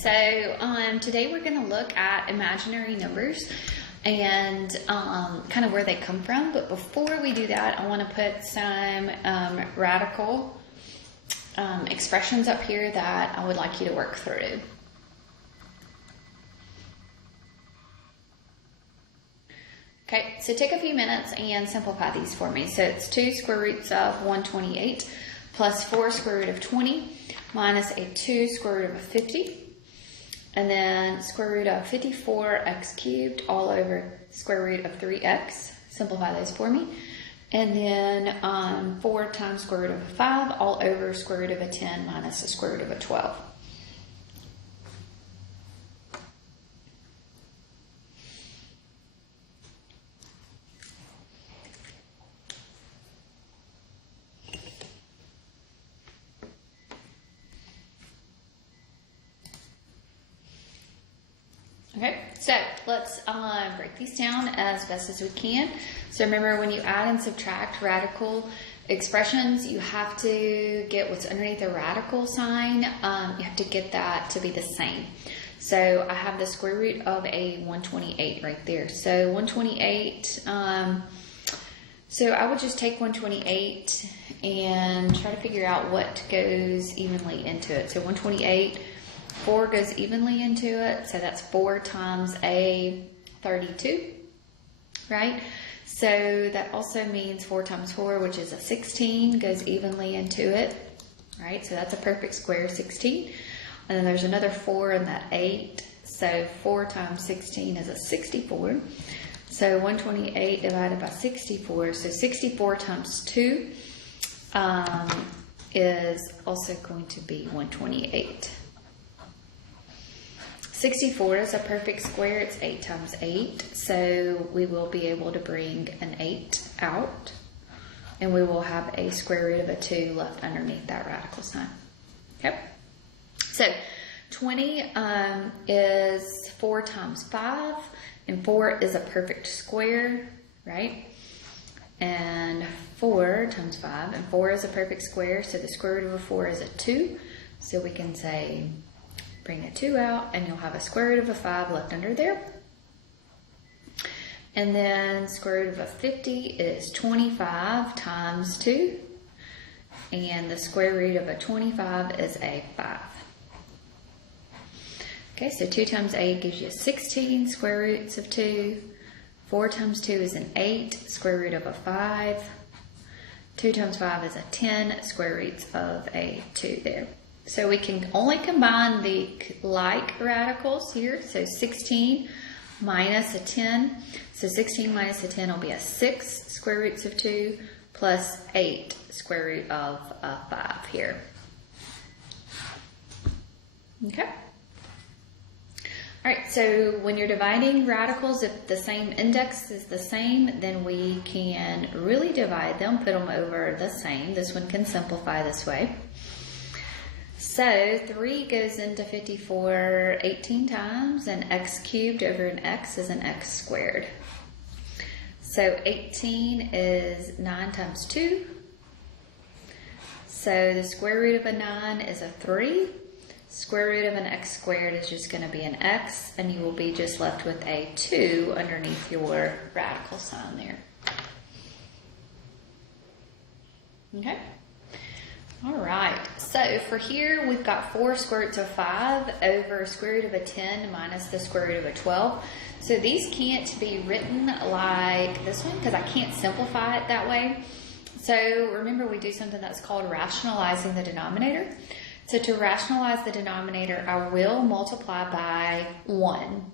So today we're going to look at imaginary numbers and kind of where they come from. But before we do that, I want to put some radical expressions up here that I would like you to work through. Okay, so take a few minutes and simplify these for me. So it's 2 square roots of 128 plus 4 square root of 20 minus a 2 square root of 50. And then square root of 54x cubed all over square root of 3x. Simplify those for me. And then 4 times square root of 5 all over square root of a 10 minus the square root of a 12. Okay, so let's break these down as best as we can. So remember, when you add and subtract radical expressions, you have to get what's underneath the radical sign. You have to get that to be the same. So I have the square root of a 128 right there. So 128, so I would just take 128 and try to figure out what goes evenly into it. So 128, 4 goes evenly into it, so that's 4 times a 32, right? So that also means 4 times 4, which is a 16, goes evenly into it, right? So that's a perfect square, 16. And then there's another 4 in that 8, so 4 times 16 is a 64. So 128 divided by 64, so 64 times 2 is also going to be 128. 64 is a perfect square. It's 8 times 8. So we will be able to bring an 8 out. And we will have a square root of a 2 left underneath that radical sign. Okay. So 20 is 4 times 5. And 4 is a perfect square, right? And 4 times 5. And 4 is a perfect square. So the square root of a 4 is a 2. So we can say, bring a 2 out, and you'll have a square root of a 5 left under there. And then square root of a 50 is 25 times 2. And the square root of a 25 is a 5. Okay, so 2 times 8 gives you 16 square roots of 2. 4 times 2 is an 8, square root of a 5. 2 times 5 is a 10, square roots of a 2 there. So we can only combine the like radicals here. So 16 minus a 10. So 16 minus a 10 will be a 6 square roots of 2 plus 8 square root of 5 here. Okay. All right, so when you're dividing radicals, if the same index is the same, then we can really divide them, put them over the same. This one can simplify this way. So 3 goes into 54 18 times, and x cubed over an x is an x squared. So 18 is 9 times 2. So the square root of a 9 is a 3. Square root of an x squared is just going to be an x, and you will be just left with a 2 underneath your radical sign there. Okay. All right, so for here, we've got 4 square roots of 5 over square root of a 10 minus the square root of a 12. So these can't be written like this one because I can't simplify it that way. So remember, we do something that's called rationalizing the denominator. So to rationalize the denominator, I will multiply by 1.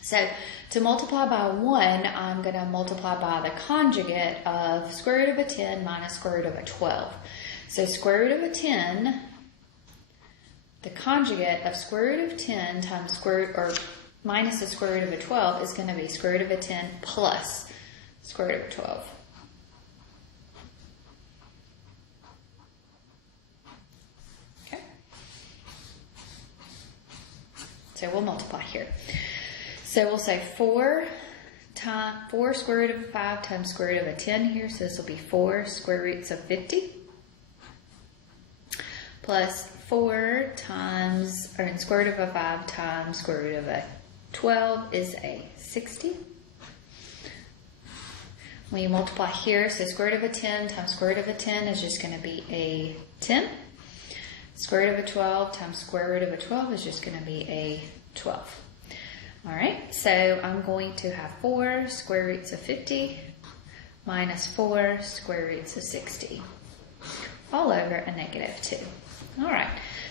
So to multiply by 1, I'm going to multiply by the conjugate of square root of a 10 minus square root of a 12. So square root of a 10, the conjugate of square root of 10 times minus the square root of a 12 is going to be square root of a 10 plus square root of a 12. Okay. So we'll multiply here. So we'll say 4 square root of 5 times square root of a 10 here. So this will be 4 square roots of 50. Plus 4 times, or in square root of a 5 times square root of a 12 is a 60. When you multiply here, so square root of a 10 times square root of a 10 is just going to be a 10. Square root of a 12 times square root of a 12 is just going to be a 12. All right, so I'm going to have 4 square roots of 50 minus 4 square roots of 60 all over a negative 2. All right,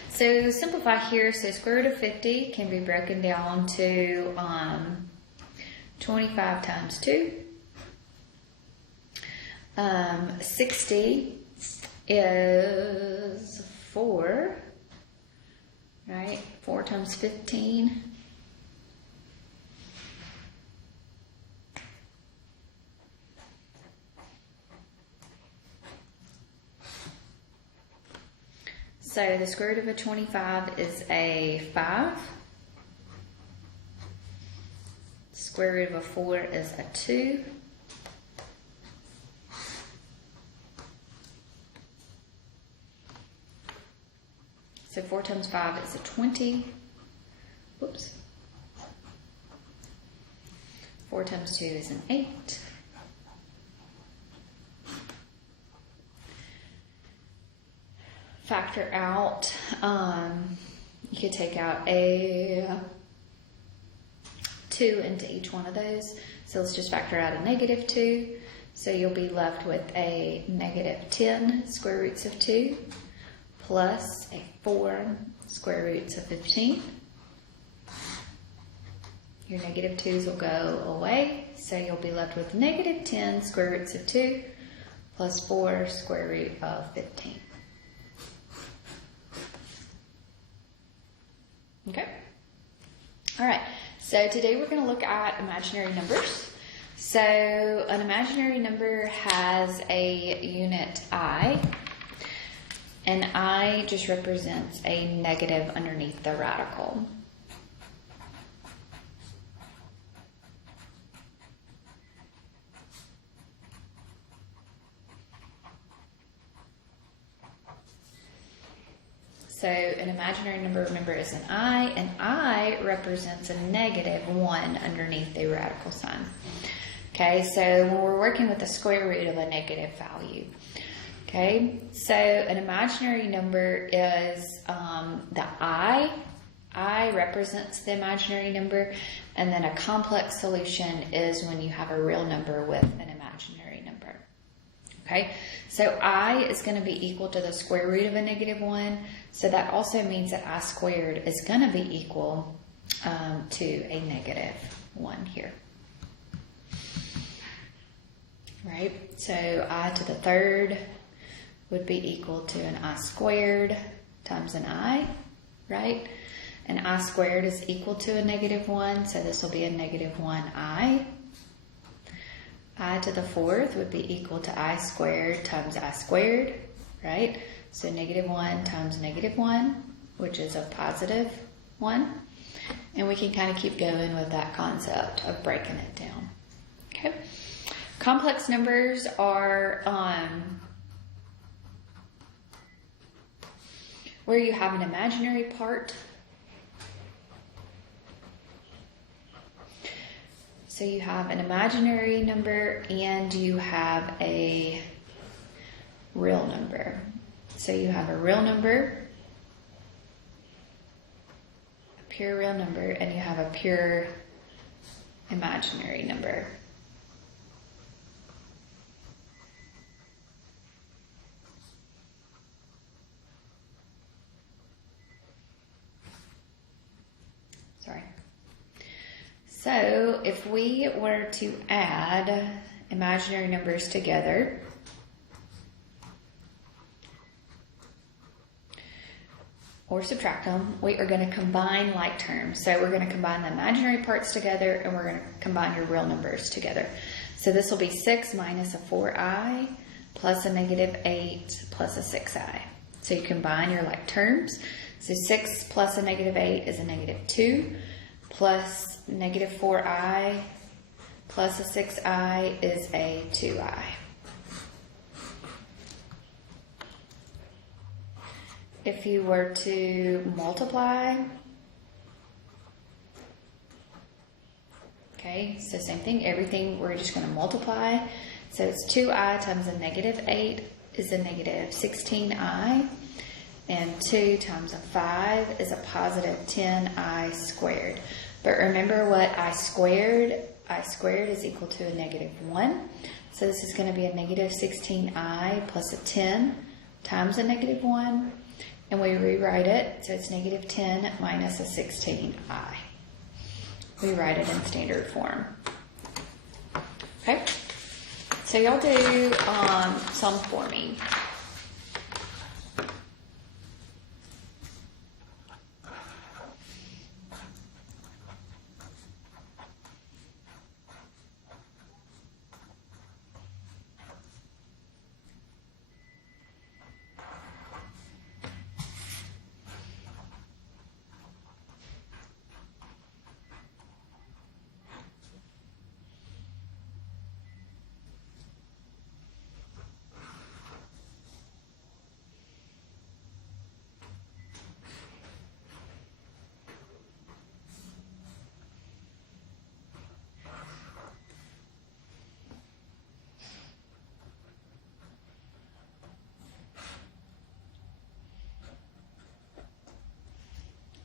so simplify here. So square root of 50 can be broken down to 25 times 2. 60 is 4, right? 4 times 15. So the square root of a 25 is a 5. Square root of a 4 is a 2. So 4 times 5 is a 20. Whoops. 4 times 2 is an 8. Factor out, you could take out a 2 into each one of those. So let's just factor out a negative 2. So you'll be left with a negative 10 square roots of 2 plus a 4 square roots of 15. Your negative 2's will go away. So you'll be left with negative 10 square roots of 2 plus 4 square root of 15. Okay. All right. So today we're going to look at imaginary numbers. So an imaginary number has a unit I, and I just represents a negative underneath the radical. So an imaginary number, remember, is an I, and I represents a negative 1 underneath the radical sign. Okay, so when we're working with the square root of a negative value. Okay, so an imaginary number is the I represents the imaginary number, and then a complex solution is when you have a real number with an imaginary number. Okay, so I is going to be equal to the square root of a negative 1. So that also means that I squared is going to be equal to a negative 1 here. Right? So I to the third would be equal to an I squared times an I, right? And I squared is equal to a negative 1, so this will be a negative 1I. I to the fourth would be equal to I squared times I squared, right? So negative 1 times negative 1, which is a positive 1. And we can kind of keep going with that concept of breaking it down. Okay. Complex numbers are where you have an imaginary part. So you have an imaginary number and you have a real number. So you have a real number, a pure real number, and you have a pure imaginary number. Sorry. So if we were to add imaginary numbers together, or subtract them, we are going to combine like terms. So we're going to combine the imaginary parts together, and we're going to combine your real numbers together. So this will be 6 minus a 4i plus a negative 8 plus a 6i. So you combine your like terms. So 6 plus a negative 8 is a negative 2, plus negative 4i plus a 6i is a 2i. if you were to multiply, okay, so same thing, everything we're just going to multiply. So it's 2i times a negative 8 is a negative 16i, and 2 times a 5 is a positive 10i squared. But remember what I squared is equal to a negative 1. So this is going to be a negative 16i plus a 10 times a negative 1. And we rewrite it, so it's negative 10 minus a 16i. We write it in standard form. Okay, so y'all do some for me.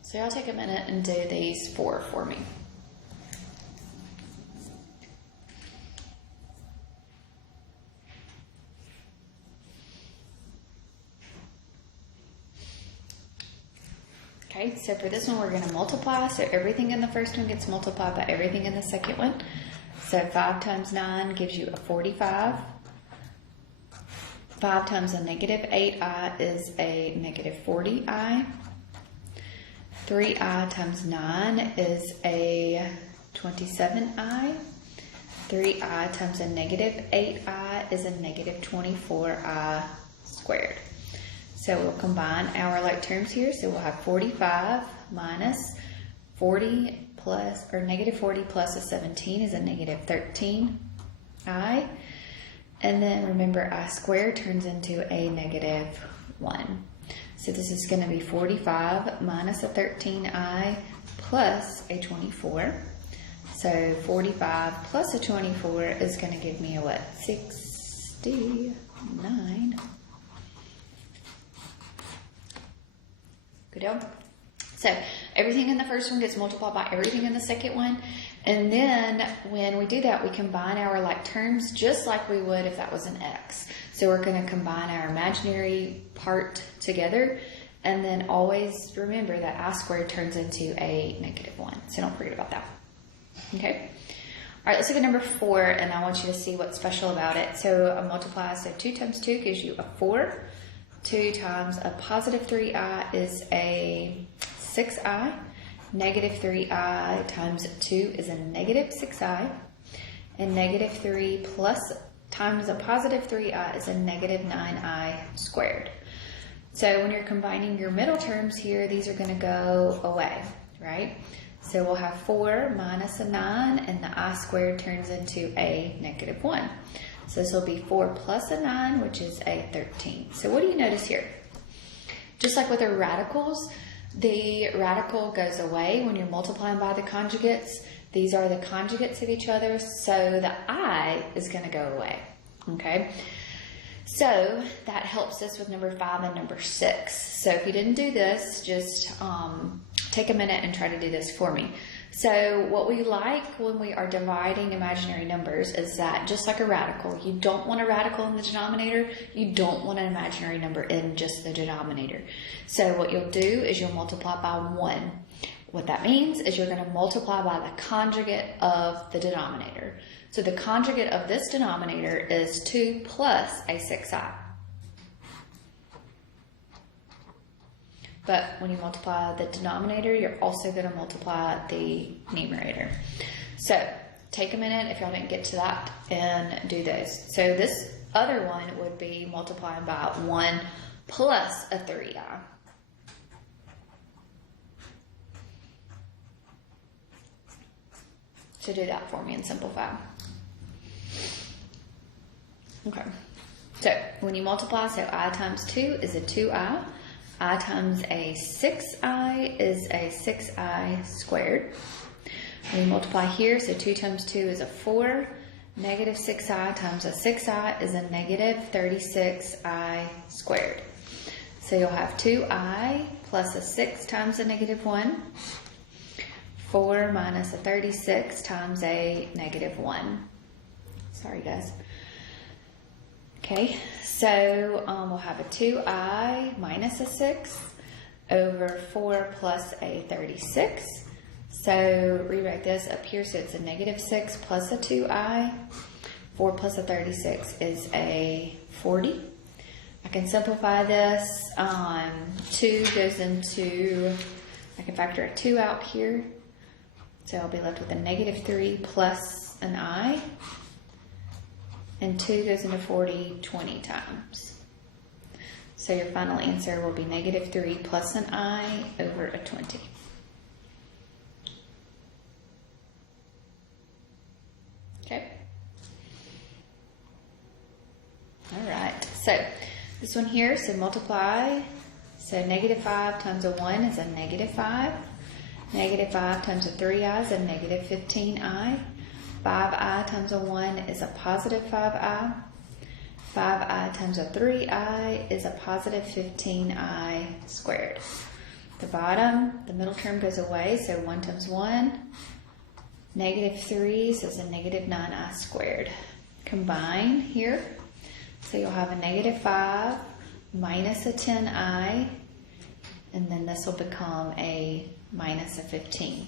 So y'all take a minute and do these 4 for me. Okay, so for this one we're going to multiply. So everything in the first one gets multiplied by everything in the second one. So 5 times 9 gives you a 45. 5 times a negative 8i is a negative 40i. 3i times 9 is a 27i. 3i times a negative 8i is a negative 24i squared. So we'll combine our like terms here. So we'll have 45 minus 40 plus, or negative 40 plus a 17 is a negative 13i. And then remember, I squared turns into a negative 1. So this is going to be 45 minus a 13i plus a 24. So 45 plus a 24 is going to give me a what? 69. Good deal? So everything in the first one gets multiplied by everything in the second one. And then when we do that, we combine our like terms just like we would if that was an x. So we're going to combine our imaginary part together, and then always remember that I squared turns into a negative 1. So don't forget about that. Okay? All right, let's look at number 4, and I want you to see what's special about it. So a multiply, so 2 times 2 gives you a 4. 2 times a positive 3i is a 6i. Negative 3i times 2 is a negative 6i. And negative 3 plus times a positive 3i is a negative 9i squared. So when you're combining your middle terms here, these are going to go away, right? So we'll have 4 minus a 9, and the I squared turns into a negative 1. So this will be 4 plus a 9, which is a 13. So what do you notice here? Just like with the radicals, the radical goes away when you're multiplying by the conjugates. These are the conjugates of each other, so the I is going to go away, okay? So that helps us with number 5 and number 6. So if you didn't do this, just take a minute and try to do this for me. So what we like when we are dividing imaginary numbers is that just like a radical, you don't want a radical in the denominator, you don't want an imaginary number in just the denominator. So what you'll do is you'll multiply by 1. What that means is you're going to multiply by the conjugate of the denominator. So the conjugate of this denominator is 2 plus a 6i. But when you multiply the denominator, you're also going to multiply the numerator. So take a minute if y'all didn't get to that and do those. So this other one would be multiplying by 1 plus a 3i. So do that for me and simplify. Okay. So when you multiply, so I times 2 is a 2i. I times a 6i is a 6i squared. We multiply here, so 2 times 2 is a 4. Negative 6i times a 6i is a negative 36i squared. So you'll have 2i plus a 6 times a negative 1. 4 minus a 36 times a negative 1. Sorry, guys. Okay, so we'll have a 2i minus a 6 over 4 plus a 36. So rewrite this up here, so it's a negative 6 plus a 2i. 4 plus a 36 is a 40. I can simplify this. 2 goes into, I can factor a 2 out here. So I'll be left with a negative 3 plus an I. And 2 goes into 40 20 times. So your final answer will be negative 3 plus an I over a 20. Okay. All right. So this one here, so multiply. So negative 5 times a 1 is a negative 5. Negative 5 times a 3i is a negative 15i. 5i times a 1 is a positive 5i. 5i times a 3i is a positive 15i squared. The bottom, the middle term goes away, so 1 times 1. Negative 3, so it's a negative 9i squared. Combine here, so you'll have a negative 5 minus a 10i, and then this will become a minus a 15.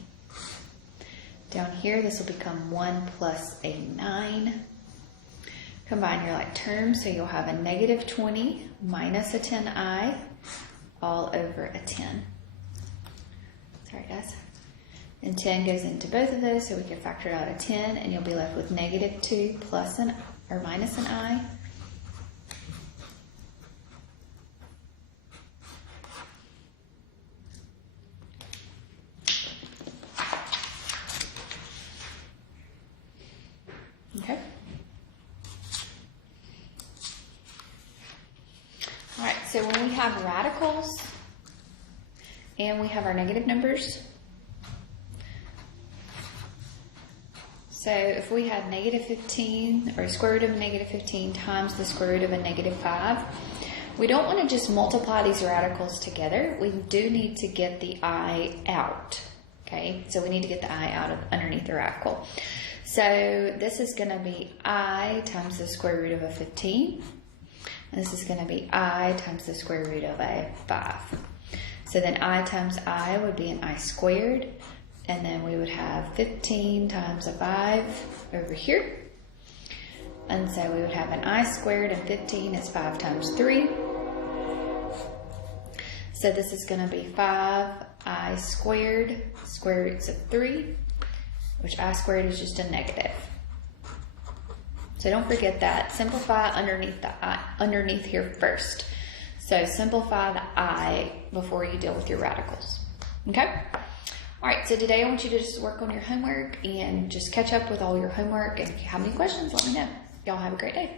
Down here, this will become 1 plus a 9. Combine your like terms, so you'll have a negative 20 minus a 10i all over a 10. Sorry, guys. And 10 goes into both of those, so we can factor out a 10, and you'll be left with negative 2 plus an, or minus an I. Okay. All right, so when we have radicals and we have our negative numbers, so if we had negative 15 or square root of a negative 15 times the square root of a negative 5, we don't want to just multiply these radicals together. We do need to get the I out. Okay, so we need to get the I out of underneath the radical. So this is going to be I times the square root of a 15. And this is going to be I times the square root of a 5. So then I times I would be an I squared. And then we would have 15 times a 5 over here. And so we would have an I squared, and 15 is 5 times 3. So this is going to be 5I squared, square roots of 3, which I squared is just a negative. So don't forget that. Simplify underneath the I, underneath here first. So simplify the I before you deal with your radicals. Okay? All right, so today I want you to just work on your homework and just catch up with all your homework. And if you have any questions, let me know. Y'all have a great day.